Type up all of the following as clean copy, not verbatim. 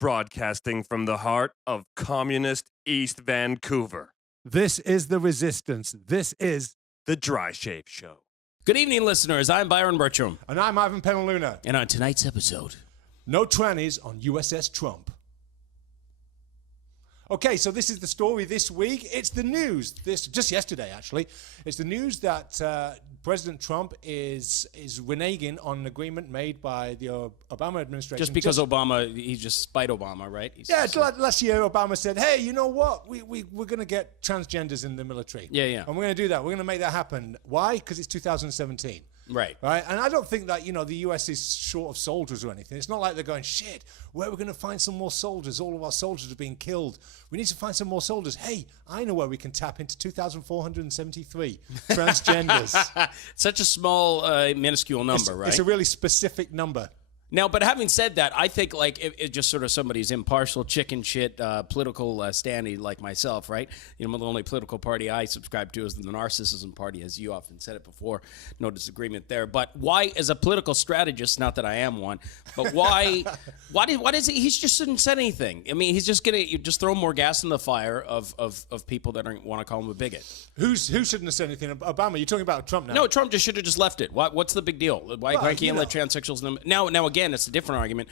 broadcasting from the heart of communist East Vancouver. This is The Resistance. This is The Dry Shave Show. Good evening, listeners. I'm Byron Bertram. And I'm Ivan Penaluna. And on tonight's episode... No trannies on USS Trump. Okay, so this is the story this week. It's the news. Just yesterday, actually. It's the news that President Trump is reneging on an agreement made by the Obama administration. Just because Obama, he just spite Obama, right? Last year Obama said, hey, you know what? We're going to get transgenders in the military. Yeah. And we're going to do that. We're going to make that happen. Why? Because it's 2017. Right. And I don't think that, the US is short of soldiers or anything. It's not like they're going, shit, where are we going to find some more soldiers? All of our soldiers are being killed. We need to find some more soldiers. Hey, I know where we can tap into 2,473 transgenders. Such a small, minuscule number, right? It's a really specific number. Now, but having said that, I think like it just sort of somebody's impartial chicken shit political standee like myself, right? The only political party I subscribe to is the Narcissism Party, as you often said it before. No disagreement there. But why, as a political strategist, not that I am one, but why is he just shouldn't say anything? I mean, he's just gonna just throw more gas in the fire of people that want to call him a bigot. Who shouldn't have said anything? Obama? You're talking about Trump now? No, Trump just should have just left it. What's the big deal? Why can't let transsexuals? Now again, it's a different argument.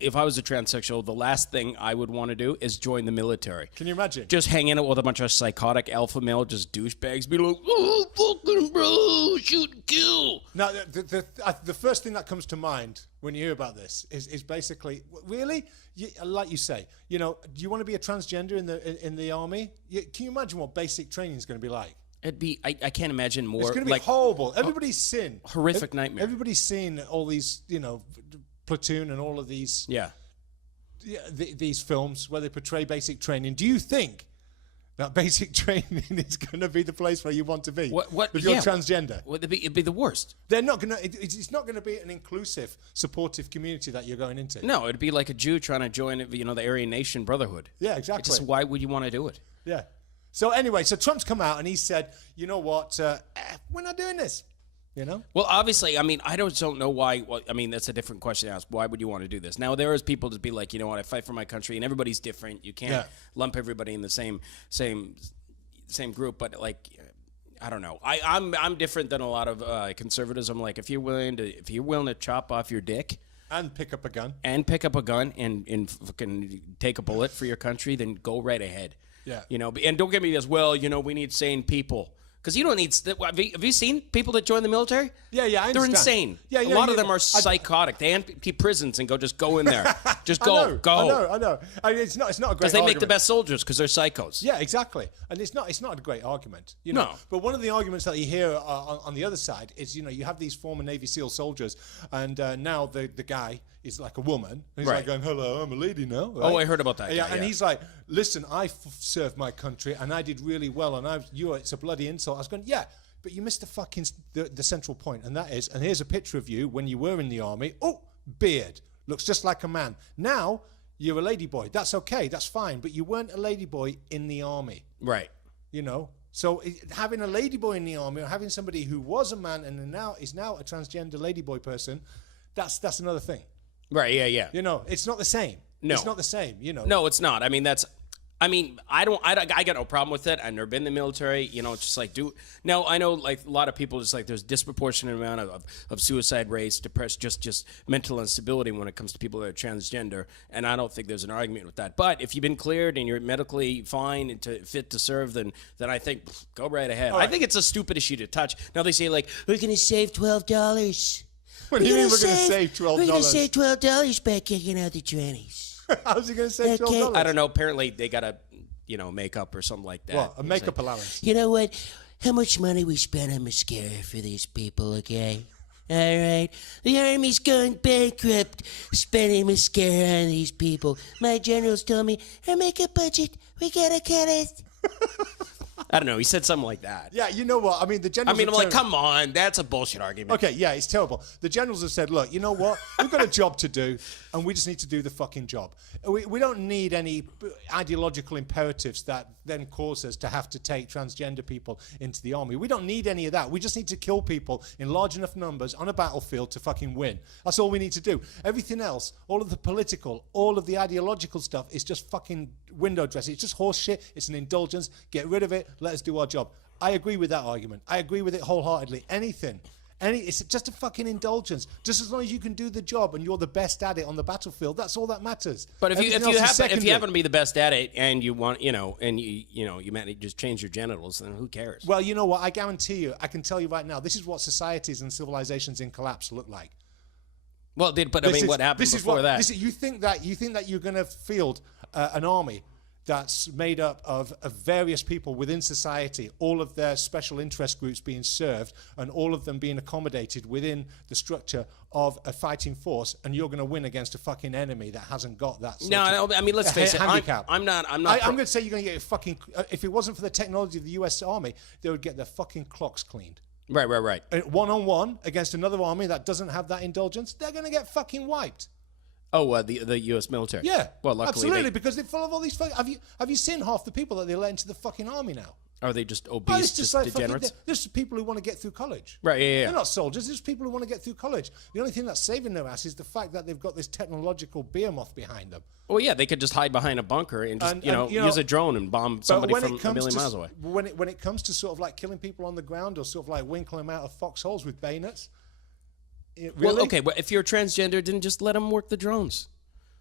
If I was a transsexual, the last thing I would want to do is join the military. Can you imagine? Just hanging out with a bunch of psychotic alpha male, just douchebags, be like, oh, fucking bro, shoot and kill. Now, the first thing that comes to mind when you hear about this is basically, really? Like you say, do you want to be a transgender in the army? Can you imagine what basic training is going to be like? It'd be, I can't imagine more. It's going to be horrible. Everybody's seen. Horrific nightmare. Everybody's seen all these, Platoon and all of these. These films where they portray basic training. Do you think that basic training is going to be the place where you want to be? If you're transgender? Well, it'd be the worst. They're not going to. It's not going to be an inclusive, supportive community that you're going into. No, it'd be like a Jew trying to join, the Aryan Nation Brotherhood. Yeah, exactly. Just why would you want to do it? Yeah. So anyway, Trump's come out and he said, you know what, we're not doing this, Well, obviously, I don't know why. Well, that's a different question to ask. Why would you want to do this? Now, there is people to be like, you know what, I fight for my country, and everybody's different. You can't lump everybody in the same group, but I don't know. I'm different than a lot of conservatives. I'm like, if you're willing to chop off your dick. And pick up a gun. And fucking take a bullet for your country, then go right ahead. Yeah. And don't get me this, we need sane people. Because you don't need... Have you seen people that join the military? Yeah, I understand. They're insane. Yeah, a lot of them are psychotic. They empty prisons and just go in there. Just go. I know. It's not a great argument. Because they make the best soldiers, because they're psychos. Yeah, exactly. And it's not a great argument. No. But one of the arguments that you hear on the other side is, you have these former Navy SEAL soldiers, and now the guy is like a woman. And he's like going, hello, I'm a lady now. Right? Oh, I heard about that. Yeah, and he's like, listen, I served my country, and I did really well, and it's a bloody insult. I was going, yeah, but you missed the central point, and that is, and here's a picture of you when you were in the army. Oh, beard. Looks just like a man. Now, you're a ladyboy. That's okay. That's fine. But you weren't a ladyboy in the army. Right. So having a ladyboy in the army, or having somebody who was a man and is now a transgender ladyboy person, that's another thing. Right, yeah. It's not the same. No. It's not the same, No, it's not. I got no problem with it. I've never been in the military. It's just like, Now, I know, like, a lot of people just like, there's disproportionate amount of suicide rates, depression, just mental instability when it comes to people that are transgender. And I don't think there's an argument with that. But if you've been cleared and you're medically fine and fit to serve, then I think, go right ahead. Right. I think it's a stupid issue to touch. Now they say, like, we're going to save $12. What do you mean we're going to save $12? We're going to save $12 by kicking out the trannies. How's he going to save $12? I don't know. Apparently, they got to, makeup or something like that. What, a makeup allowance? You know what? How much money we spend on mascara for these people, okay? All right? The Army's going bankrupt spending mascara on these people. My generals told me, our makeup budget, we got to cut it. I don't know. He said something like that. Yeah, you know what? I mean, the generals. I'm like, come on, that's a bullshit argument. Okay, yeah, it's terrible. The generals have said, look, you know what? We've got a job to do, and we just need to do the fucking job. We don't need any ideological imperatives that then cause us to have to take transgender people into the army. We don't need any of that. We just need to kill people in large enough numbers on a battlefield to fucking win. That's all we need to do. Everything else, all of the political, all of the ideological stuff is just fucking window dressing. It's just horse shit. It's an indulgence. Get rid of it. Let us do our job. I agree with that argument. I agree with it wholeheartedly. It's just a fucking indulgence. Just as long as you can do the job and you're the best at it on the battlefield, that's all that matters. But if you happen to be the best at it and you want, and you manage to just change your genitals, then who cares? Well, you know what? I guarantee you, I can tell you right now, this is what societies and civilizations in collapse look like. Well, what happened before that? You think that you're going to field an army that's made up of various people within society, all of their special interest groups being served, and all of them being accommodated within the structure of a fighting force, and you're going to win against a fucking enemy that hasn't got that sort of I mean, let's face it. handicap. I'm not. I'm going to say you're going to get a fucking. If it wasn't for the technology of the U.S. Army, they would get their fucking clocks cleaned. Right. One-on-one against another army that doesn't have that indulgence, they're going to get fucking wiped. Oh, the U.S. military. Yeah, well, luckily absolutely, because they're full of all these. Have you seen half the people that they let into the fucking army now? Are they just obese, just like degenerates? There's people who want to get through college. Right, yeah. They're not soldiers. There's people who want to get through college. The only thing that's saving their ass is the fact that they've got this technological behemoth behind them. Well, yeah, they could just hide behind a bunker and just use a drone and bomb somebody from a million miles away. When it comes to sort of like killing people on the ground or sort of like winkling them out of foxholes with bayonets. Really? Well, okay, but if you're transgender, then just let them work the drones.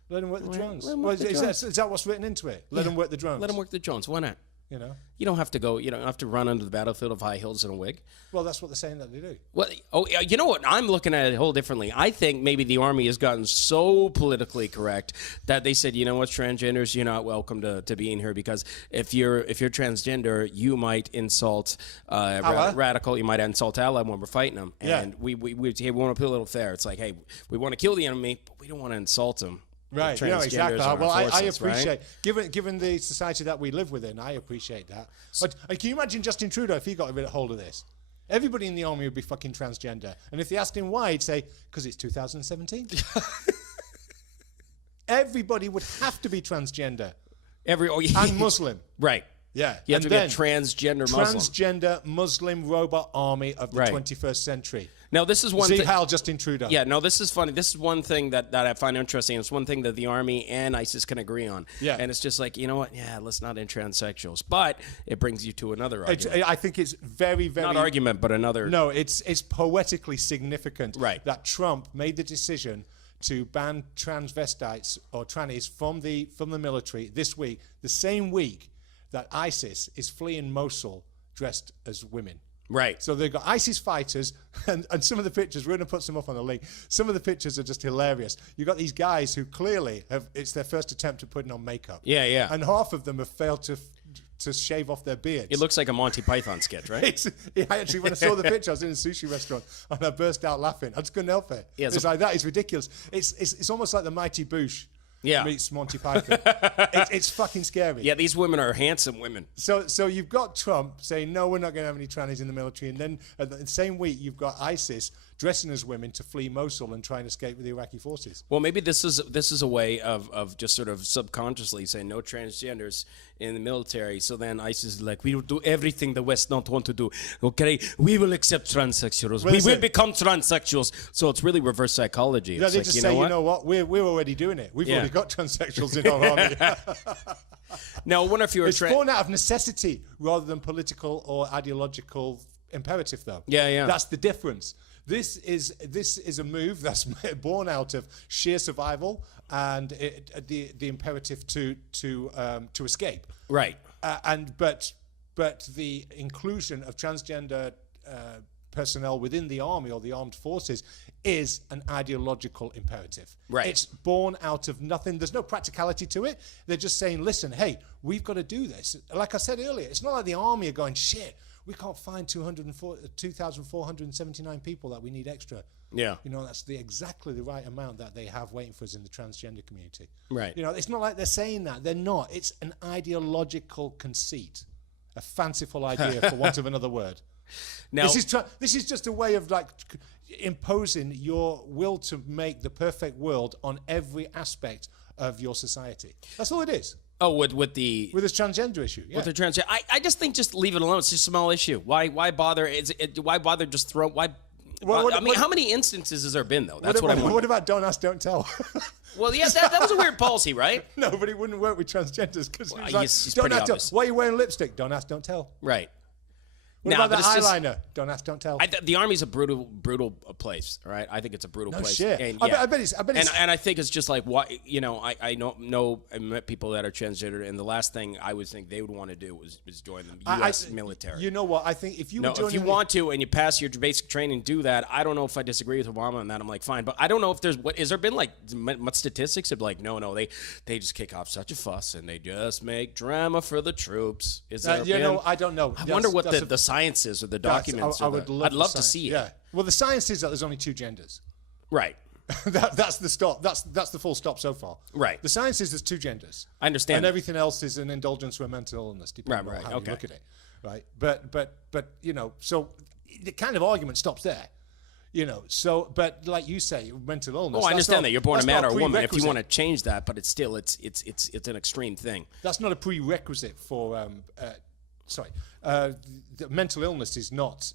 Let them work the drones. Is that what's written into it? Let them work the drones. Let them work the drones. Why not? You don't have to go. You don't have to run under the battlefield of high heels and a wig. Well, that's what they're saying that they do. Well, you know what? I'm looking at it a whole differently. I think maybe the army has gotten so politically correct that they said, you know what, transgenders, you're not welcome to being here because if you're transgender, you might insult radical. You might insult Allah when we're fighting them. And we want to put a little fair. It's like, hey, we want to kill the enemy, but we don't want to insult them. Right, exactly. Well, I appreciate, given the society that we live within, I appreciate that. But can you imagine Justin Trudeau if he got a hold of this? Everybody in the army would be fucking transgender. And if they asked him why, he'd say, because it's 2017. Everybody would have to be transgender. And Muslim. Right. Yeah. You have to be a transgender Muslim. Transgender Muslim robot army of the 21st century. Now, this is one thing. Heil Justin Trudeau. Yeah, no, this is funny. This is one thing that I find interesting. It's one thing that the Army and ISIS can agree on. Yeah. And it's just like, you know what? Yeah, let's not end transsexuals. But it brings you to another argument. I think it's very, very... Not argument, but another... No, it's poetically significant that Trump made the decision to ban transvestites or trannies from the military this week, the same week that ISIS is fleeing Mosul dressed as women. Right. So they've got ISIS fighters, and some of the pictures, we're going to put some up on the link. Some of the pictures are just hilarious. You've got these guys who clearly it's their first attempt at putting on makeup. Yeah. And half of them have failed to shave off their beards. It looks like a Monty Python sketch, right? Actually, when I saw the picture, I was in a sushi restaurant, and I burst out laughing. I just couldn't help it. Yeah, it's like that. It's ridiculous. It's almost like the Mighty Boosh. Yeah. Meets Monty Python. It's fucking scary. Yeah, these women are handsome women. So you've got Trump saying, no, we're not going to have any trannies in the military. And then at the same week, you've got ISIS dressing as women to flee Mosul and try and escape with the Iraqi forces. Well, maybe this is a way of just sort of subconsciously saying no transgenders in the military. So then ISIS is like, we will do everything the West don't want to do. Okay, we will accept transsexuals. We will become transsexuals. So it's really reverse psychology. It's they just say, you know what? We're already doing it. We've already got transsexuals in our army. Now, I wonder if you're it's born out of necessity rather than political or ideological imperative, though. Yeah. That's the difference. This is a move that's born out of sheer survival and the imperative to escape. Right. But the inclusion of transgender personnel within the army or the armed forces is an ideological imperative. Right. It's born out of nothing. There's no practicality to it. They're just saying, listen, hey, we've got to do this. Like I said earlier, it's not like the army are going, shit, we can't find 2,479 people that we need extra. Yeah. That's exactly the right amount that they have waiting for us in the transgender community. Right. It's not like they're saying that. They're not. It's an ideological conceit. a fanciful idea, for want of another word. Now, This is just a way of like imposing your will to make the perfect world on every aspect of your society. That's all it is. oh, with the With this transgender issue. Yeah. with the transgender, I just think just leave it alone. It's just a small issue. Why bother? Why bother? Just throw why. Well, I mean, how many instances has there been though? That's what I'm What wondering. about don't ask, don't tell? Well, yes, that was a weird policy, right? No, but it wouldn't work with transgenders because Well, like, he's don't pretty ask, obvious. why are you wearing lipstick? Don't ask, don't tell. Right. What Nah, about but that it's just- eyeliner? Don't ask, don't tell. The army's a brutal place, all right? I think it's a brutal No place. shit. And, I bet it's. and I think it's just like why I know I met people that are transgender, and the last thing I would think they would want to do was join the U.S. military. You know what? I think if you were No, joining if you want to and you pass your basic training, do that. I don't know if I disagree with Obama on that. I'm like, fine, but I don't know if there's is there been like much statistics of like no they just kick off such a fuss and they just make drama for the troops. Is there you been? know, I don't know. I wonder what the science is or the documents. I'd love to see it. Yeah. Well, the science is that there's only two genders. Right. That's the stop. That's the full stop so far. Right. The science is there's two genders. I understand And that. everything else is an indulgence or a mental illness, depending Right, on how okay. you look at it. Right. But you know, so the kind of argument stops there. You know, so but like you say, mental illness. Oh, I that's understand not- that you're born a that's man not or a woman. If you prerequisite. want to change that, but it's still it's an extreme thing. That's not a prerequisite for. The mental illness is not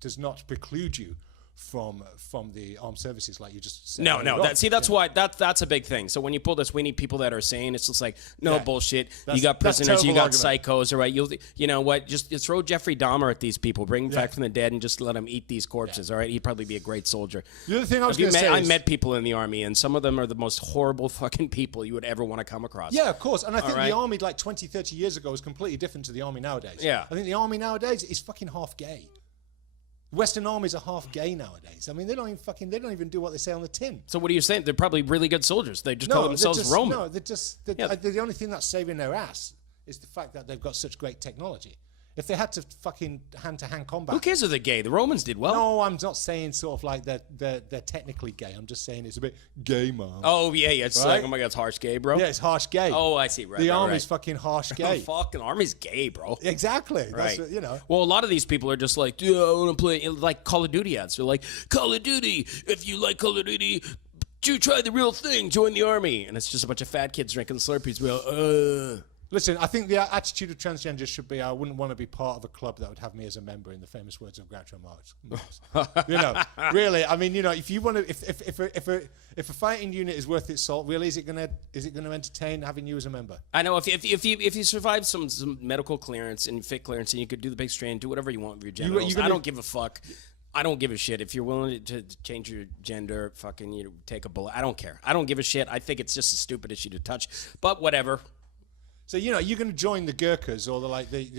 does not preclude you from the armed services, like you just said. No, earlier on. that's why that's a big thing. So when you pull this, we need people that are sane. It's just like no Yeah. bullshit. That's- You got that's prisoners, you terrible got argument. psychos, all right. You know what? Just throw Jeffrey Dahmer at these people, bring them back from the dead, and just let them eat these corpses. All right, he'd probably be a great soldier. The other thing I was Have you going to met- say I is, met people in the army, and some of them are the most horrible fucking people you would ever want to come across. yeah, of course. And I think right. the army like 20, 30 years ago was completely different to the army nowadays. Yeah. I think the army nowadays is fucking half gay. Western armies are half gay nowadays. I mean, they don't even do what they say on the tin. So what are you saying? They're probably really good soldiers. They just call they're themselves just, Roman. No, the only thing that's saving their ass is the fact that they've got such great technology. If they had to fucking hand-to-hand combat. Who cares if they're gay? The Romans did well. No, I'm not saying sort of like they're technically gay. I'm just saying it's a bit gay, man. Oh yeah, it's Right? like oh my god, it's harsh gay, bro. Yeah, it's harsh gay. Oh, I see. Right. the right, army's right. fucking harsh Oh, gay. fucking army's gay, bro. Exactly. That's Right. what, you know. Well, a lot of these people are just like, yeah, I want to play like Call of Duty ads. They're like, Call of Duty. If you like Call of Duty, do try the real thing. Join the army. And it's just a bunch of fat kids drinking Slurpees. Well, Listen, I think the attitude of transgenders should be, I wouldn't want to be part of a club that would have me as a member, in the famous words of Groucho Marx. You know, really. I mean, you know, if you want to, if a fighting unit is worth its salt, really, is it gonna entertain having you as a member? I know if you survive some medical clearance and fit clearance, and you could do the big strain, do whatever you want with your genitals. I don't give a fuck. I don't give a shit. If you're willing to change your gender, fucking you take a bullet. I don't care. I don't give a shit. I think it's just a stupid issue to touch. But whatever. So, you know, you're going to join the Gurkhas or the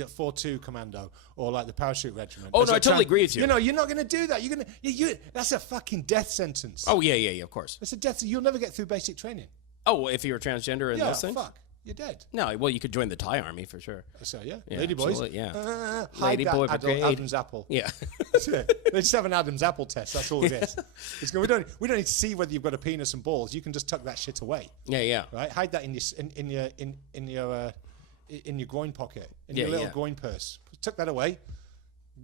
4-2 Commando or like the Parachute Regiment. Oh, As no, a I totally agree with you. You know, you're not going to do that. You're going to, that's a fucking death sentence. Oh, yeah, of course. It's a death. You'll never get through basic training. Oh, well, if you're a transgender and Yeah, those things? fuck. You're dead. No, well, you could join the Thai army for sure. So, yeah. Yeah, Lady boys. absolutely, yeah. Hide Lady that boy brigade. Adam's apple. Yeah. That's it. They just have an Adam's apple test. That's all it is. We don't need to see whether you've got a penis and balls. You can just tuck that shit away. Yeah. Right? Hide that in your groin pocket, in your little groin purse. Tuck that away.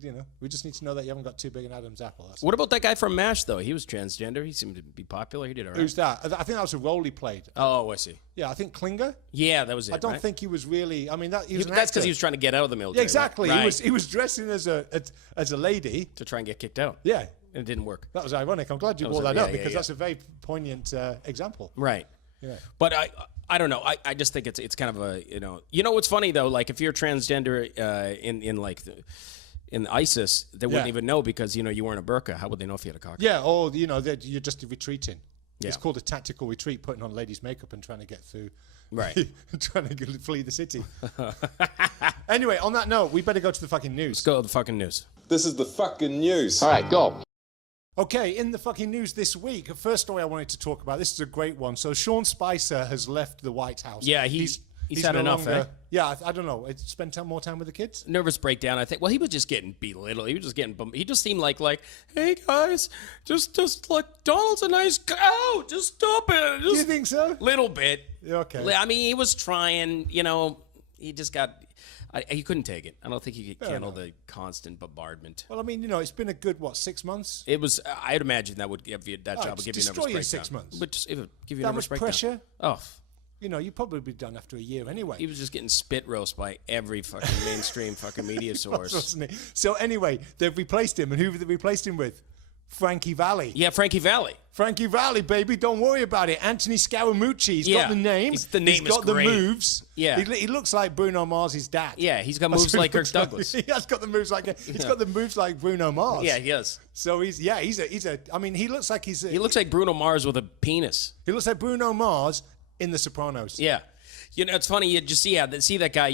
You know, we just need to know that you haven't got too big an Adam's apple. That's What about that guy from MASH, though? He was transgender. He seemed to be popular. He did all right. Who's that? I think that was a role he played. Oh, I see. Yeah, I think Klinger. Yeah, that was it. I don't right? think he was really. I mean, he was an That's because actor. he was trying to get out of the military. Yeah, exactly. Right. He was dressing as a lady. To try and get kicked out. Yeah, And it didn't work. that was ironic. I'm glad you was brought that yeah, up yeah, because yeah. that's a very poignant example. Right. Yeah. But I don't know. I just think it's kind of a you know what's funny though, like if you're transgender in ISIS, they wouldn't Yeah. even know because you weren't a burqa. How would they know if you had a cock? Yeah, or that you're just retreating. Yeah. It's called a tactical retreat, putting on ladies' makeup and trying to get through. Right. Trying to flee the city. Anyway, on that note, we better go to the fucking news. Let's go to the fucking news. This is the fucking news. All right, go. Okay, in the fucking news this week, the first story I wanted to talk about, this is a great one. So Sean Spicer has left the White House. Yeah, he's had no enough, longer, eh? Yeah, I don't know. Spend more time with the kids? Nervous breakdown. I think. Well, he was just getting belittled. He was just getting. He just seemed like, hey guys, just like Donald's a nice guy. Oh, just stop it. Do you think so? Little bit. Yeah, okay. I mean, he was trying. he just got. He couldn't take it. I don't think he could handle the constant bombardment. Well, I mean, it's been a good 6 months. It was. I'd imagine that would give you that job would give you a nervous destroy you breakdown. in 6 months. But just, it would give you a That nervous much breakdown. pressure. Oh. You'd probably be done after a year anyway. He was just getting spit roast by every fucking mainstream fucking media source. Wasn't he? So anyway, they've replaced him, and who have they replaced him with? Frankie Valli. Yeah, Frankie Valli. Frankie Valli, baby, don't worry about it. Anthony Scaramucci. He's got the name. The name He's got the great. moves. Yeah. He looks like Bruno Mars' dad. Yeah, he's got moves like Kirk Douglas. He has got the moves like he's got the moves like Bruno Mars. Yeah, he does. So he's a. I mean, he looks like He looks like Bruno Mars with a penis. He looks like Bruno Mars in The Sopranos. Yeah. It's funny. You just see that guy.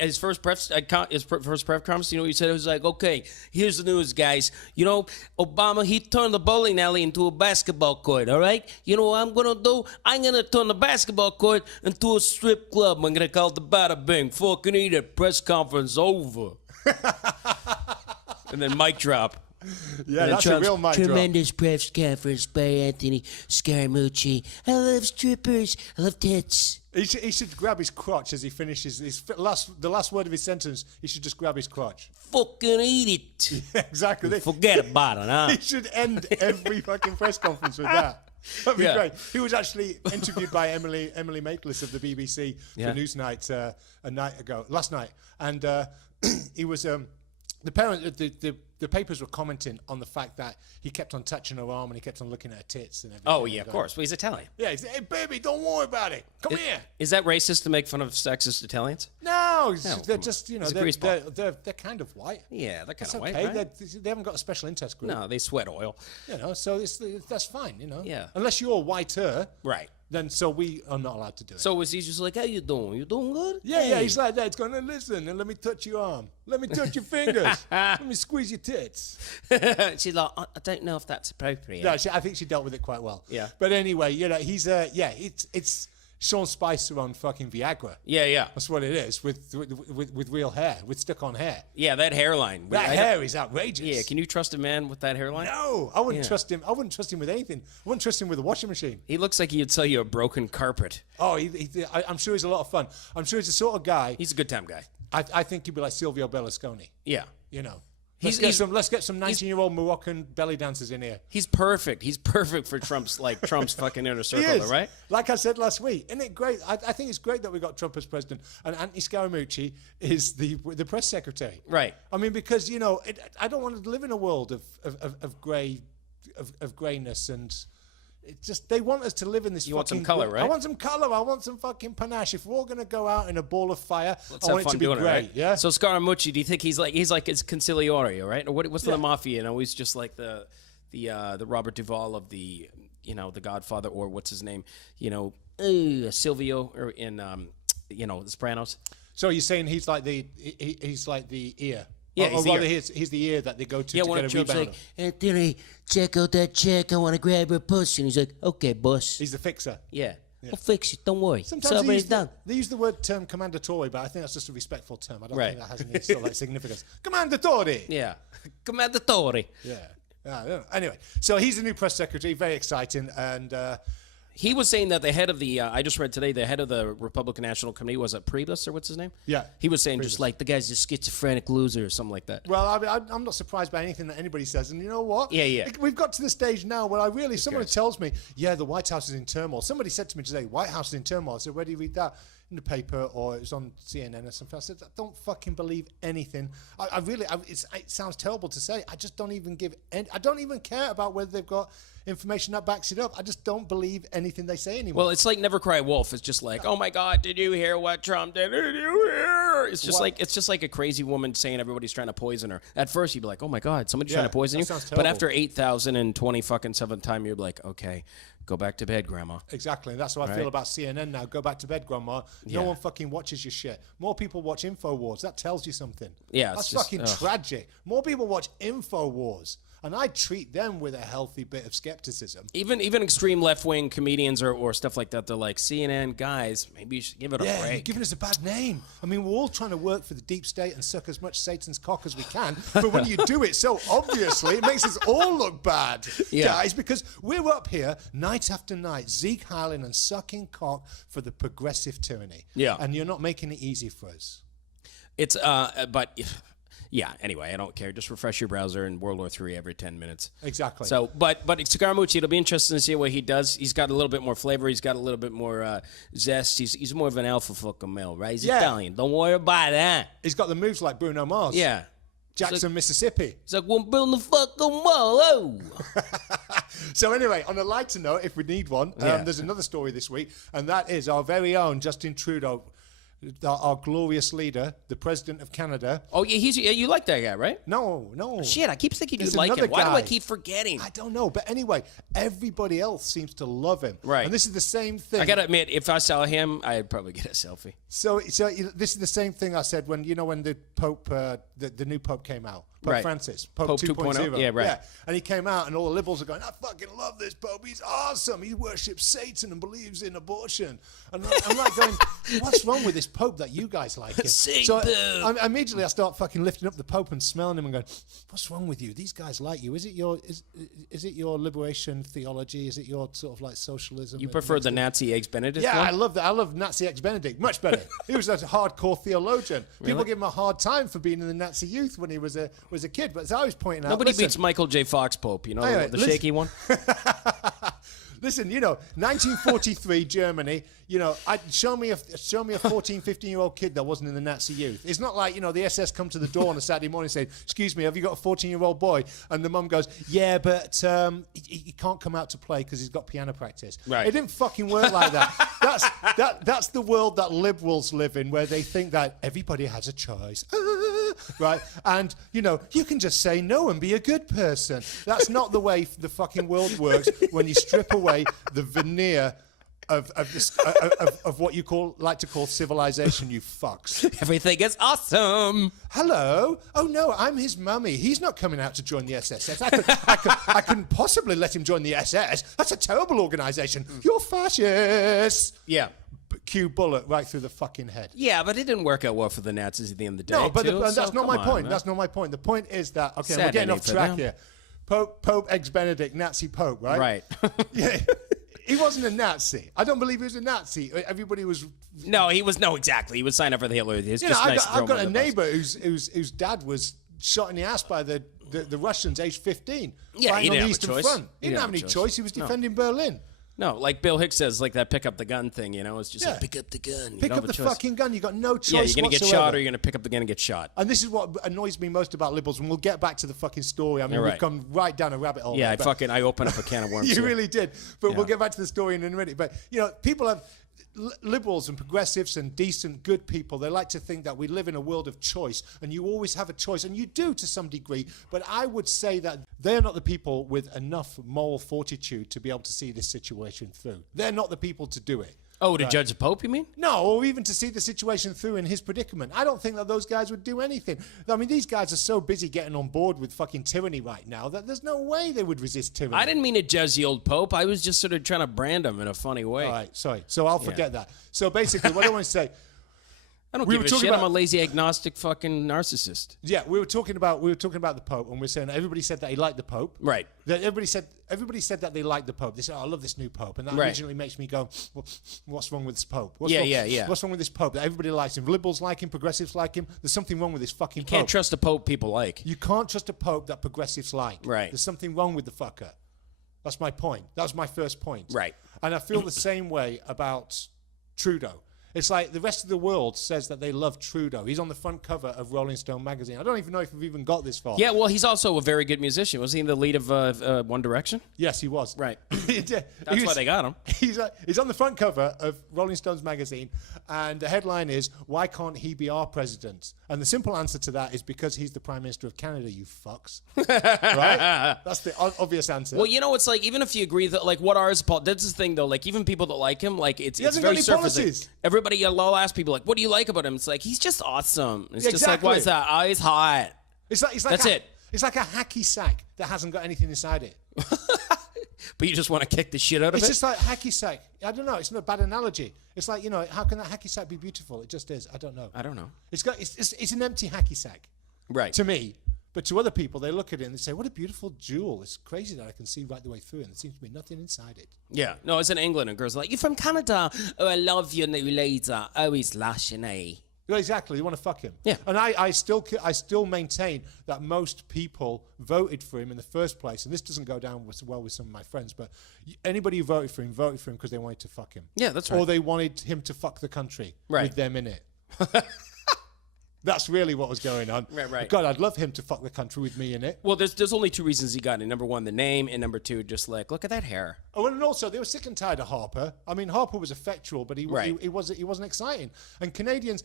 His first press conference. He said it was like, okay, here's the news, guys. Obama, he turned the bowling alley into a basketball court. All right. You know what I'm gonna do? I'm gonna turn the basketball court into a strip club. I'm gonna call it the Bada Bing. Fucking eat it. Press conference over. And then mic drop. Yeah, that's a real mic drop. Tremendous press conference by Anthony Scaramucci. I love strippers. I love tits. He should grab his crotch as he finishes the last word of his sentence. He should just grab his crotch. Fucking eat it. Yeah, exactly. Forget about it, huh? He should end every fucking press conference with that. That'd be great. He was actually interviewed by Emily Maitlis of the BBC for Newsnight last night, and he was the papers were commenting on the fact that he kept on touching her arm and he kept on looking at her tits and everything. Oh yeah, of course. Well, he's Italian. Yeah, he's, hey baby, don't worry about it. Come here. Is that racist to make fun of sexist Italians? No, No, they're come just on. He's a greaseball. they're kind of white. Yeah, they're kind That's of okay. white, right? They haven't got a special interest group. No, they sweat oil. So that's fine. Yeah. Unless you're whiter, Right. then so we are not allowed to do it. So was he just like, how you doing? You doing good? Yeah, he's like that. It's going to listen and let me touch your arm. Let me touch your fingers. Let me squeeze your tits. She's like, I don't know if that's appropriate. No, I think she dealt with it quite well. Yeah. But anyway, he's it's Sean Spicer on fucking Viagra. Yeah. That's what it is with real hair, with stuck-on hair. Yeah, that hairline. That hair is outrageous. Yeah, can you trust a man with that hairline? No, I wouldn't trust him. I wouldn't trust him with anything. I wouldn't trust him with a washing machine. He looks like he'd sell you a broken carpet. Oh, I'm sure he's a lot of fun. I'm sure he's the sort of guy. He's a good time guy. I think he'd be like Silvio Berlusconi. Yeah. Let's get some 19-year-old Moroccan belly dancers in here. He's perfect. He's perfect for Trump's fucking inner He circle, is. though, right? Like I said last week, isn't it great? I think it's great that we got Trump as president, and Anthony Scaramucci is the press secretary. Right. I mean, because I don't want to live in a world of grayness and. It's just they want us to live in this. You want some color, right? I want some color. I want some fucking panache. If we're all gonna go out in a ball of fire, Let's I want have it fun to be doing great. it, right? Yeah. So Scaramucci, do you think he's like his conciliatorio, right? Or what's the mafia? He's just like the Robert Duvall of the Godfather, or what's his name? Silvio, or in The Sopranos. So you're saying he's like the ear. Yeah, or he's the rather, ear. he's the ear that they go to Yeah, get a Trump's rebound. like, Anthony, check out that chick. I want to grab her pussy. And he's like, okay, boss. He's the fixer. Yeah. I'll fix it. Don't worry. Sometimes It's already done. they use the word term commandatore, but I think that's just a respectful term. I don't Right. think that has any sort of like significance. Commandatore. Yeah. Commendatore. Yeah. Anyway, so he's the new press secretary. Very exciting, and He was saying that the head of the, I just read today, the head of the Republican National Committee, was it Priebus or what's his name? Yeah. He was saying Priebus. just like the guy's a schizophrenic loser or something like that. well, I'm not surprised by anything that anybody says. And you know what? Yeah. We've got to the stage now where someone tells me, the White House is in turmoil. Somebody said to me today, White House is in turmoil. I said, where do you read that? In the paper, or it was on CNN or something. I said, I don't fucking believe anything. It sounds terrible to say. I just don't even I don't even care about whether they've got information that backs it up. I just don't believe anything they say anymore. Well, it's like Never Cry Wolf. It's just like, oh my God, did you hear what Trump did? Did you hear? It's just like a crazy woman saying everybody's trying to poison her. At first, you'd be like, oh my God, somebody's trying to poison that you. sounds But terrible. after 8,020 fucking seventh time, you're like, okay, go back to bed, Grandma. Exactly. That's how I feel about CNN now. Go back to bed, Grandma. No one fucking watches your shit. More people watch InfoWars. That tells you something. Yeah, That's it's just- fucking ugh. tragic. More people watch InfoWars. And I treat them with a healthy bit of skepticism. Even extreme left-wing comedians or stuff like that, they're like, CNN guys, maybe you should give it a Yeah, break. you're giving us a bad name. I mean, we're all trying to work for the deep state and suck as much Satan's cock as we can. But when you do it so obviously, it makes us all look bad, guys, because we're up here night after night, Zeke Highland and sucking cock for the progressive tyranny. Yeah. And you're not making it easy for us. It's, but... Yeah, anyway, I don't care. Just refresh your browser in World War III every 10 minutes. Exactly. So, but Scaramucci, it'll be interesting to see what he does. He's got a little bit more flavor. He's got a little bit more zest. He's more of an alpha fucking male, right? He's Italian. Don't worry about that. He's got the moves like Bruno Mars. Yeah. Jackson, Mississippi. It's like, we'll build the fucking wall. Oh. So anyway, on a lighter note, if we need one, there's another story this week, and that is our very own Justin Trudeau, our glorious leader, the president of Canada. Oh, yeah, you like that guy, right? No. Shit, I keep thinking you There's like him. another Why do I guy. keep forgetting? I don't know, but anyway, everybody else seems to love him. Right. And this is the same thing. I gotta admit, if I saw him, I'd probably get a selfie. So this is the same thing I said when the Pope, the new Pope came out, Pope Right. Francis, Pope, Pope 2.0. 2.0? Yeah, right. And he came out, and all the liberals are going, "I fucking love this Pope. He's awesome. He worships Satan and believes in abortion." And I'm like going, "What's wrong with this Pope that you guys like him?" So immediately I start fucking lifting up the Pope and smelling him and going, "What's wrong with you? These guys like you. Is it your liberation theology? Is it your sort of like socialism?" You prefer the Nazi Eggs Benedict Yeah, one? I love that. I love Nazi ex-Benedict. Much better. He was a hardcore theologian. People give him a hard time for being in the Nazi youth when he was a kid. But as I was pointing out, Nobody beats Michael J. Fox Pope, Anyway, the shaky one. Listen, 1943 Germany, show me a 14, 15-year-old kid that wasn't in the Nazi youth. It's not like, the SS come to the door on a Saturday morning and say, "Excuse me, have you got a 14-year-old boy?" And the mum goes, "Yeah, but he can't come out to play because he's got piano practice." Right. It didn't fucking work like that. That's the world that liberals live in, where they think that everybody has a choice. Right? And, you can just say no and be a good person. That's not the way the fucking world works when you strip away the veneer of what you like to call civilization, you fucks. Everything is awesome. Hello? Oh, no, I'm his mummy. He's not coming out to join the SSS. I couldn't possibly let him join the SS. That's a terrible organization. You're fascist. Yeah. Cue bullet right through the fucking head. Yeah, but it didn't work out well for the Nazis at the end of the day. No, but too, that's not my point. Man. That's not my point. The point is that, okay, Sad we're getting off ending for track them. here. Pope ex-Benedict, Nazi Pope, right? Right. Yeah. He wasn't a Nazi. I don't believe he was a Nazi. Everybody was... No, he was, exactly. He would sign up for the Hitler. It's just I've nice to throw got him a under the bus. neighbor whose dad was shot in the ass by the Russians, aged 15. Yeah, fighting he on didn't the have a Eastern choice. Front. He didn't have any choice. He was defending Berlin. No, like Bill Hicks says, like that pick up the gun thing, It's just Yeah. like, pick up the gun. You Pick don't up have the a choice. fucking gun. You got no choice Yeah, you're going to get whatsoever. shot or you're going to pick up the gun and get shot. And this is what annoys me most about liberals, and we'll get back to the fucking story. I mean, You're we've right. come right down a rabbit hole. Yeah, there, but I open up a can of worms. you here. really did. But Yeah. we'll get back to the story in a minute. But, people have... Liberals and progressives and decent, good people, they like to think that we live in a world of choice, and you always have a choice, and you do to some degree, but I would say that they're not the people with enough moral fortitude to be able to see this situation through. They're not the people to do it. Oh, to judge the Pope, you mean? No, or even to see the situation through in his predicament. I don't think that those guys would do anything. I mean, these guys are so busy getting on board with fucking tyranny right now that there's no way they would resist tyranny. I didn't mean to judge the old Pope. I was just sort of trying to brand him in a funny way. All right, sorry. So I'll forget that. So basically, what I want to say... I don't We give were a talking shit. I'm about- a lazy agnostic fucking narcissist. Yeah, we were talking about the Pope, and we're saying that everybody said that he liked the Pope. Right. That everybody said that they liked the Pope. They said, "Oh, I love this new Pope," and that Right. originally makes me go, well, "What's wrong with this Pope?" Yeah. What's wrong with this Pope? That everybody likes him. Liberals like him. Progressives like him. There's something wrong with this fucking Pope. Can't trust a Pope people like. You can't trust a Pope that progressives like. Right. There's something wrong with the fucker. That's my point. That was my first point. Right. And I feel the same way about Trudeau. It's like the rest of the world says that they love Trudeau. He's on the front cover of Rolling Stone magazine. I don't even know if we've even got this far. Yeah, well, he's also a very good musician. Was he the lead of One Direction? Yes, he was. Right. That's That's why they got him. He's on the front cover of Rolling Stone's magazine, and the headline is, "Why can't he be our president?" And the simple answer to that is because he's the Prime Minister of Canada, you fucks. Right? That's the obvious answer. Well, it's like, even if you agree that, like, what are his that's the thing, though. Like, even people that like him, like, it's hasn't very got any surface. policies. Everybody, I'll ask people, like, what do you like about him? It's like, he's just awesome. It's just like, Exactly. why is that? Oh, he's hot. It's like That's it. It's like a hacky sack that hasn't got anything inside it. But you just want to kick the shit out of It's it? just like hacky sack. I don't know. It's not a bad analogy. It's like, how can that hacky sack be beautiful? It just is. I don't know. I don't know. It's an empty hacky sack. Right. To me. But to other people, they look at it and they say, what a beautiful jewel. It's crazy that I can see right the way through it. And there seems to be nothing inside it. Yeah. No, it's in England, and girls are like, you're from Canada. Oh, I love you, new laser. Oh, he's lashing, eh? Well, exactly. You want to fuck him. Yeah. And I still maintain that most people voted for him in the first place. And this doesn't go down well with some of my friends, but anybody who voted for him because they wanted to fuck him. Yeah, that's right. Or they wanted him to fuck the country with them in it. That's really what was going on. Right. God, I'd love him to fuck the country with me in it. Well, there's only two reasons he got it. Number one, the name, and number two, just like, look at that hair. Oh, and also they were sick and tired of Harper. I mean, Harper was effectual, but he wasn't exciting. And Canadians,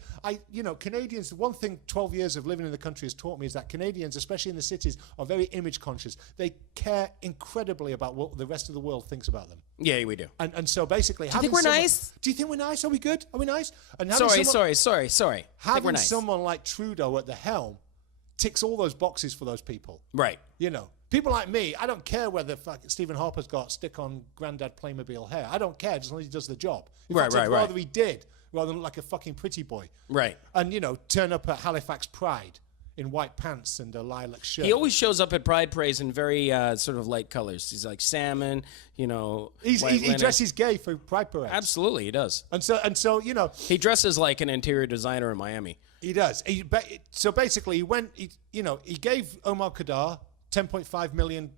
Canadians. One thing 12 years of living in the country has taught me is that Canadians, especially in the cities, are very image conscious. They care incredibly about what the rest of the world thinks about them. Yeah, we do. And so basically, do you think we're nice? Do you think we're nice? Are we good? Are we nice? And Sorry. Having someone like Trudeau at the helm ticks all those boxes for those people. Right. People like me, I don't care whether Stephen Harper's got stick-on granddad Playmobil hair. I don't care, as long as he does the job. Right. Rather he did, rather than look like a fucking pretty boy. Right. And, turn up at Halifax Pride in white pants and a lilac shirt. He always shows up at Pride Parades in very sort of light colors. He's like salmon, He dresses gay for Pride Parades. Absolutely, he does. And so he dresses like an interior designer in Miami. He does. So basically, he gave Omar Khadr $10.5 million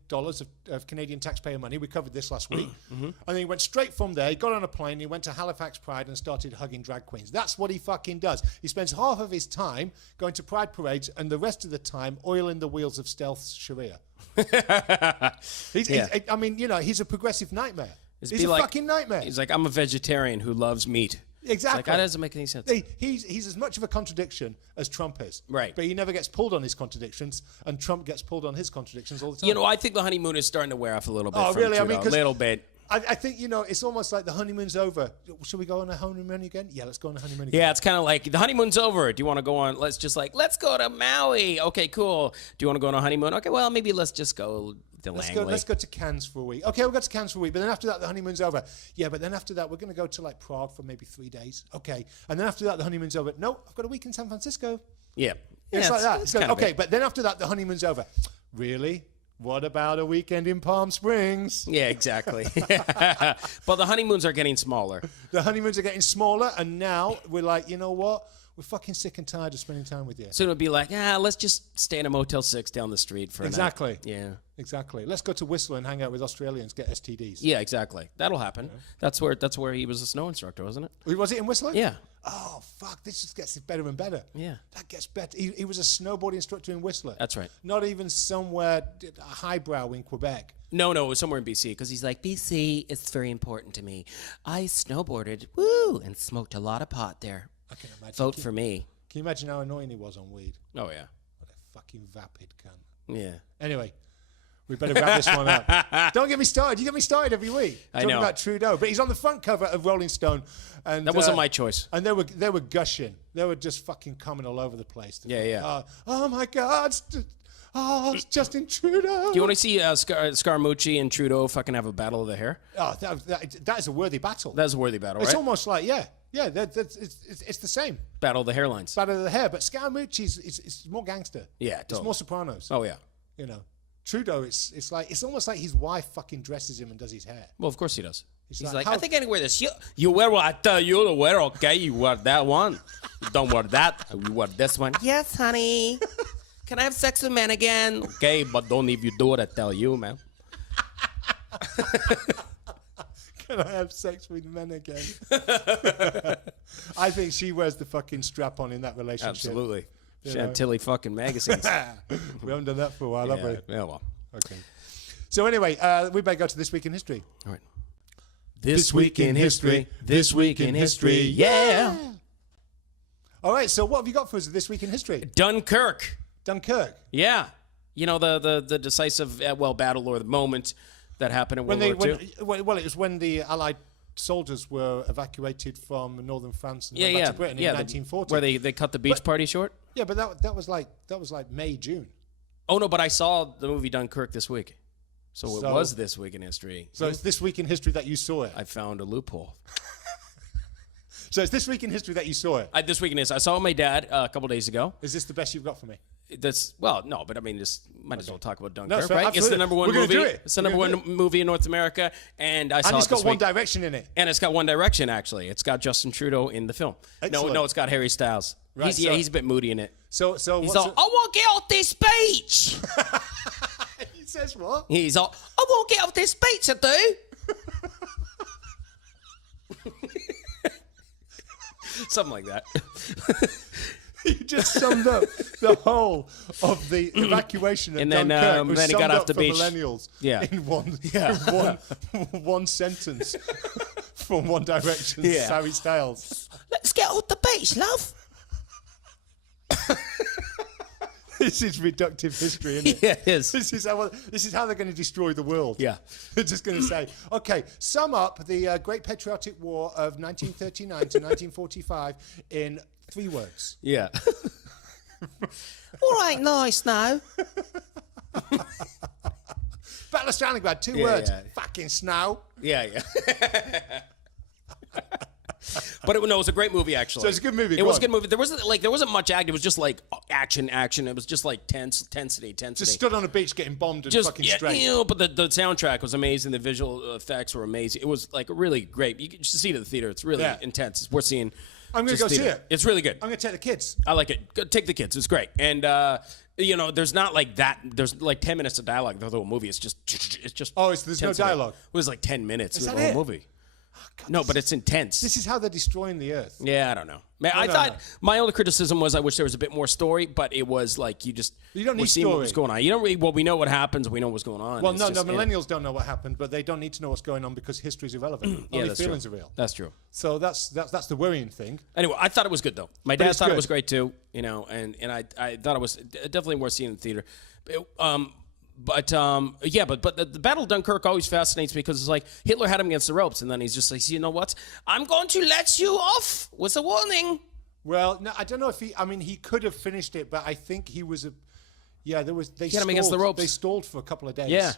of Canadian taxpayer money. We covered this last week. And then he went straight from there. He got on a plane. He went to Halifax Pride and started hugging drag queens. That's what he fucking does. He spends half of his time going to Pride parades and the rest of the time oiling the wheels of stealth Sharia. He's a progressive nightmare. He's a fucking nightmare. He's like, I'm a vegetarian who loves meat. Exactly. Like, that doesn't make any sense. He's as much of a contradiction as Trump is. Right. But he never gets pulled on his contradictions, and Trump gets pulled on his contradictions all the time. I think the honeymoon is starting to wear off a little bit. Oh, from really? Trudeau. I mean, a little bit. I think, it's almost like the honeymoon's over. Should we go on a honeymoon again? Yeah, let's go on a honeymoon again. Yeah, it's kind of like the honeymoon's over. Do you want to go on? Let's go to Maui. Okay, cool. Do you want to go on a honeymoon? Okay, well, maybe let's just go to Langley. Let's go to Cannes for a week. Okay, we'll go to Cannes for a week, but then after that, the honeymoon's over. Yeah, but then after that, we're going to go to like Prague for maybe 3 days. Okay, and then after that, the honeymoon's over. No, I've got a week in San Francisco. Yeah. It's like that. It's okay, but then after that, the honeymoon's over. Really? What about a weekend in Palm Springs? Yeah, exactly. But the honeymoons are getting smaller. The honeymoons are getting smaller, and now we're like, you know what? We're fucking sick and tired of spending time with you. So it would be like, let's just stay in a Motel 6 down the street for a night. Yeah. Exactly. Let's go to Whistler and hang out with Australians, get STDs. Yeah, exactly. That'll happen. Yeah. That's where he was a snow instructor, wasn't it? Was it in Whistler? Yeah. Oh, fuck. This just gets better and better. Yeah. That gets better. He was a snowboard instructor in Whistler. That's right. Not even somewhere highbrow in Quebec. No, it was somewhere in BC, because he's like, BC is very important to me. I snowboarded, and smoked a lot of pot there. I can imagine. Vote for me. Can you imagine how annoying he was on weed? oh, yeah. What a fucking vapid cunt. Yeah. Anyway, we better wrap this one up. Don't get me started. You get me started every week. Talking about Trudeau. But he's on the front cover of Rolling Stone. And that wasn't my choice. And they were gushing. They were just fucking coming all over the place. Yeah. Oh, my God. It's Justin Trudeau. Do you want to see Scaramucci and Trudeau fucking have a battle of the hair? Oh, that is a worthy battle. That's a worthy battle, It's right? almost like, it's the same. Battle of the hairlines. Battle of the hair. But Scaramucci is more gangster. Yeah, It's more Sopranos. Oh, yeah. Trudeau, it's almost like his wife fucking dresses him and does his hair. Well, of course he does. He's He's like, like, I think I can wear this. You wear what I tell you to wear, okay? You wear that one. You don't wear that. You wear this one. Yes, honey. Can I have sex with men again? Okay, but don't if you do what I tell you, man. Can I have sex with men again? I think she wears the fucking strap on in that relationship. Absolutely. Chantilly fucking magazines. We haven't done that for a while, have we? Yeah, well. Okay. So anyway, we better go to This Week in History. All right. This week in history. This week in history. Yeah. All right, so what have you got for us This Week in History? Dunkirk. Yeah. The decisive battle or the moment that happened in World War II. Well, it was when the Allied soldiers were evacuated from northern France and went back to Britain in 1940. Where they cut the beach party short? Yeah, but that was like May, June. Oh, no, but I saw the movie Dunkirk this week. So it So- was This Week in History. So it's this week in history that you saw it. I found a loophole. So it's this week in history that you saw it. This Week in History. I saw my dad a couple days ago. Is this the best you've got for me? No, but I mean, just might as well talk about Dunkirk, it's fair, right? It's the absolutely. number one We're gonna movie. do it. It's the We're number gonna one movie in North America, and I saw And it's it got this One week. Direction in it. And it's got One Direction, actually. It's got Justin Trudeau in the film. Excellent. No, it's got Harry Styles. Right, He's so- a bit moody in it. So He's what's all, I won't get off this beach. He says what? He's all, I won't get off this beach, I do. Something like that. You just summed up the whole of the evacuation of And then, Dunkirk. Was then he got summed off up the for beach. millennials. Yeah. In one sentence from One Direction's Yeah. Harry Styles. Let's get off the beach, love. This is reductive history, isn't it? Yeah, it is. This is how they're going to destroy the world. Yeah. They're just going to say, okay, sum up the Great Patriotic War of 1939 to 1945 in 3 words. Yeah. All right, nice now. Battle of Stalingrad, 2 Yeah, words. yeah. Fucking snow. Yeah. But it was a great movie, actually. So it's a good movie, It go was a on. good movie. There wasn't much action. It was just like action. It was just like tensity. Just stood on a beach getting bombed and Just fucking straight. but the soundtrack was amazing. The visual effects were amazing. It was like really great. You should see it at the theater. It's really Yeah. intense. It's worth seeing. I'm going to just go see theater. it. It's really good. I'm going to take the kids. I like it. Go, take the kids. It's great. And there's not like that. There's like 10 minutes of dialogue. The whole movie is just. Oh, there's no tensity. dialogue? It was like 10 minutes. Is the that whole it? movie. No, but it's intense. This is how they're destroying the earth. Yeah, I don't know. Man, I no, thought no. my only criticism was I wish there was a bit more story, but it was like you don't we're need seeing what story. was going on. You don't really. Well, we know what happens. We know what's going on. Well, It's no, just- millennials don't know what happened, but they don't need to know what's going on because history's irrelevant. Yeah, Only that's feelings true. are real. That's true. So that's the worrying thing. Anyway, I thought it was good though. My dad it's thought it good. was great too. And I thought it was definitely worth seeing in the theater. But the Battle of Dunkirk always fascinates me because it's like Hitler had him against the ropes, and then he's just like, you know what? I'm going to let you off with a warning. Well, no, I don't know if he could have finished it, but I think he was they had him stalled, against the ropes. They stalled for a couple of days. Yeah.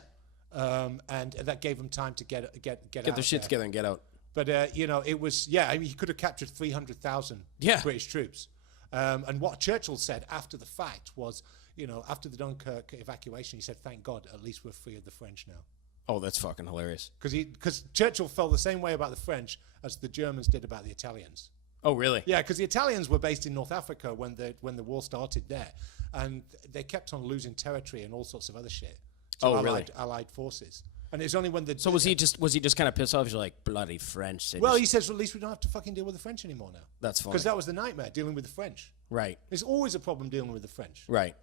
And that gave them time to get out Get their of shit there. together and get out. But it was he could have captured 300,000 Yeah. British troops. And what Churchill said after the fact was, after the Dunkirk evacuation, he said, "Thank God, at least we're free of the French now." Oh, that's fucking hilarious. Because Churchill felt the same way about the French as the Germans did about the Italians. Oh, really? Yeah, because the Italians were based in North Africa when the war started there, and they kept on losing territory and all sorts of other shit to really? Allied forces. And it's only when the So was he just kind of pissed off? He's like, bloody French. well, he says, well, at least we don't have to fucking deal with the French anymore now. That's funny. Because that was the nightmare, dealing with the French. Right. There's always a problem dealing with the French. Right.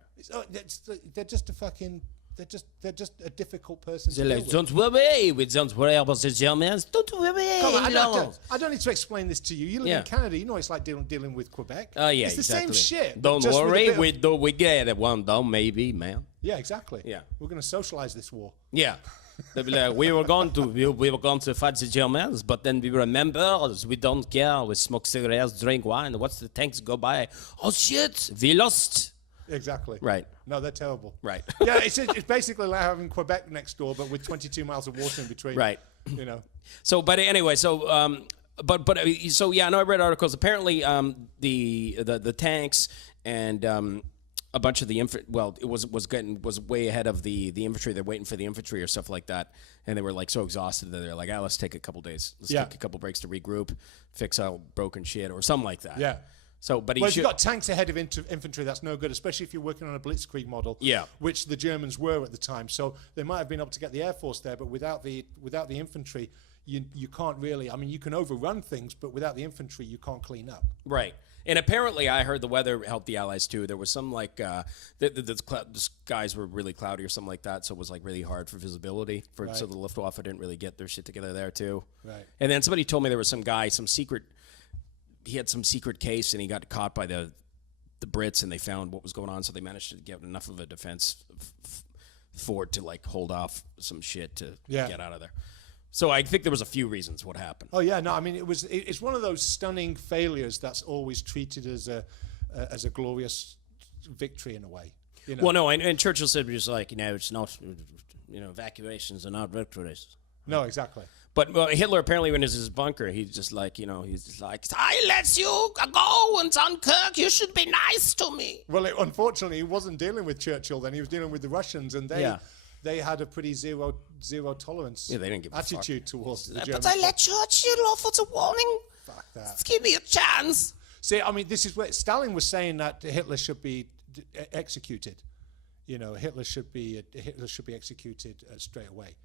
They're just a difficult person to They're deal like, with. don't worry, we don't worry about the Germans. Don't worry. Come on, no. I don't need to explain this to you. You live Yeah. in Canada. You know what it's like dealing with Quebec. Yeah, it's the exactly. same shit. but Don't just with a worry, bit of- we get it one down, maybe, man. Yeah, exactly. Yeah. We're going to socialize this war. Yeah. They'll be like, we were going to fight the Germans, but then we remember we don't care. We smoke cigarettes, drink wine. What's the tanks go by? Oh shit, we lost. Exactly. Right. No, they're terrible. Right. Yeah, it's basically like having Quebec next door, but with 22 miles of water in between. Right. So, but anyway, so yeah, I know I read articles. Apparently, the tanks and a bunch of the it was way ahead of the infantry. They're waiting for the infantry or stuff like that, and they were like so exhausted that they're like, let's take a couple days. Let's take a couple breaks to regroup, fix out broken shit or something like that. yeah. So, but Well, if you've got tanks ahead of infantry, that's no good, especially if you're working on a blitzkrieg model, Yeah. which the Germans were at the time. So they might have been able to get the Air Force there, but without the infantry, you can't really. I mean, you can overrun things, but without the infantry, you can't clean up. Right. And apparently, I heard the weather helped the Allies too. There was some like the skies were really cloudy or something like that, so it was like really hard for visibility. So the Luftwaffe didn't really get their shit together there too. Right. And then somebody told me there was some guy, he had some secret case, and he got caught by the Brits, and they found what was going on, so they managed to get enough of a defense fort to like hold off some shit to get out of there. So I think there was a few reasons what happened. Oh yeah, no, I mean it's one of those stunning failures that's always treated as a glorious victory in a way. You know? Well, no, and Churchill said just like, it's not, evacuations are not victories. No, exactly. But Hitler apparently when he was in his bunker, he's just like, I let you go in Dunkirk. You should be nice to me. Well, unfortunately, he wasn't dealing with Churchill then. He was dealing with the Russians, and they had a pretty zero tolerance they didn't give a attitude towards the Germans. But I let Churchill off with a warning. Fuck that. Just give me a chance. See, I mean, this is where Stalin was saying that Hitler should be executed. Hitler should be executed straight away.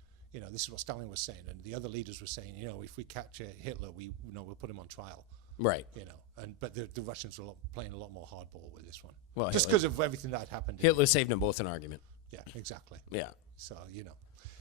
This is what Stalin was saying, and the other leaders were saying, if we capture Hitler, we'll put him on trial. Right. But the Russians were playing a lot more hardball with this one. Well, just because of everything that had happened. Hitler saved them both an argument. Yeah, exactly. Yeah. So,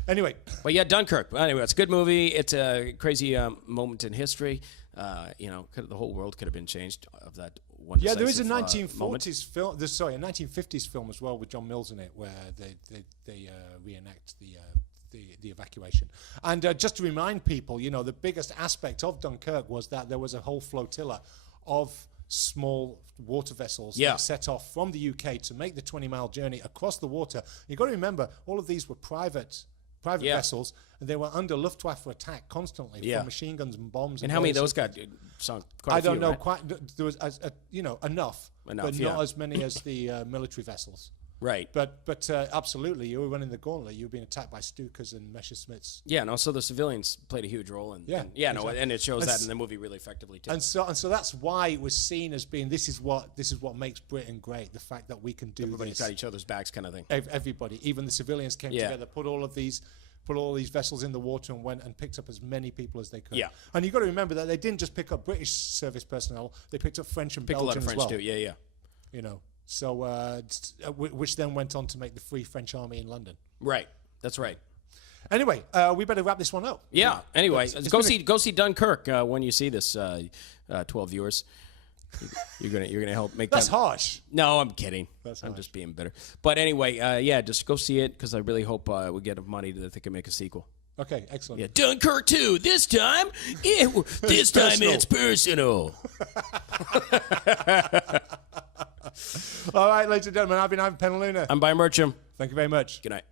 Anyway. But yeah, Dunkirk. Anyway, it's a good movie. It's a crazy moment in history. The whole world could have been changed of that one. Yeah, there is a decisive, 1940s film. A 1950s film as well with John Mills in it, where they reenact the evacuation. And just to remind people, the biggest aspect of Dunkirk was that there was a whole flotilla of small water vessels that set off from the UK to make the 20-mile journey across the water. You've got to remember, all of these were private vessels, and they were under Luftwaffe attack constantly from machine guns and bombs. And how many of those got sunk? Quite I don't few, know. right? Quite there was enough, but not as many as the military vessels. Right. But absolutely, you were running the gauntlet. You were being attacked by Stukas and Messerschmitts. Yeah, and also the civilians played a huge role. Exactly. And it shows that in the movie really effectively too. And so that's why it was seen as being this is what makes Britain great. The fact that we can do Everybody's this. got each other's backs, kind of thing. Everybody, even the civilians, came together, put all these vessels in the water and went and picked up as many people as they could. Yeah. And you've got to remember that they didn't just pick up British service personnel; they picked up French and Belgian a lot of French as well. too. Yeah. So, which then went on to make the Free French Army in London. Right. That's right. Anyway, we better wrap this one up. Yeah. Anyway, go see Dunkirk when you see this. 12 viewers. You're gonna help make. That's harsh. No, I'm kidding. I'm just being bitter. But anyway, just go see it because I really hope we get enough money that they can make a sequel. Okay, excellent. Yeah, Dunkirk 2. This time, it's personal. All right, ladies and gentlemen, I've been Ivan Penaluna. I'm Byron Ivan. Thank you very much. Good night.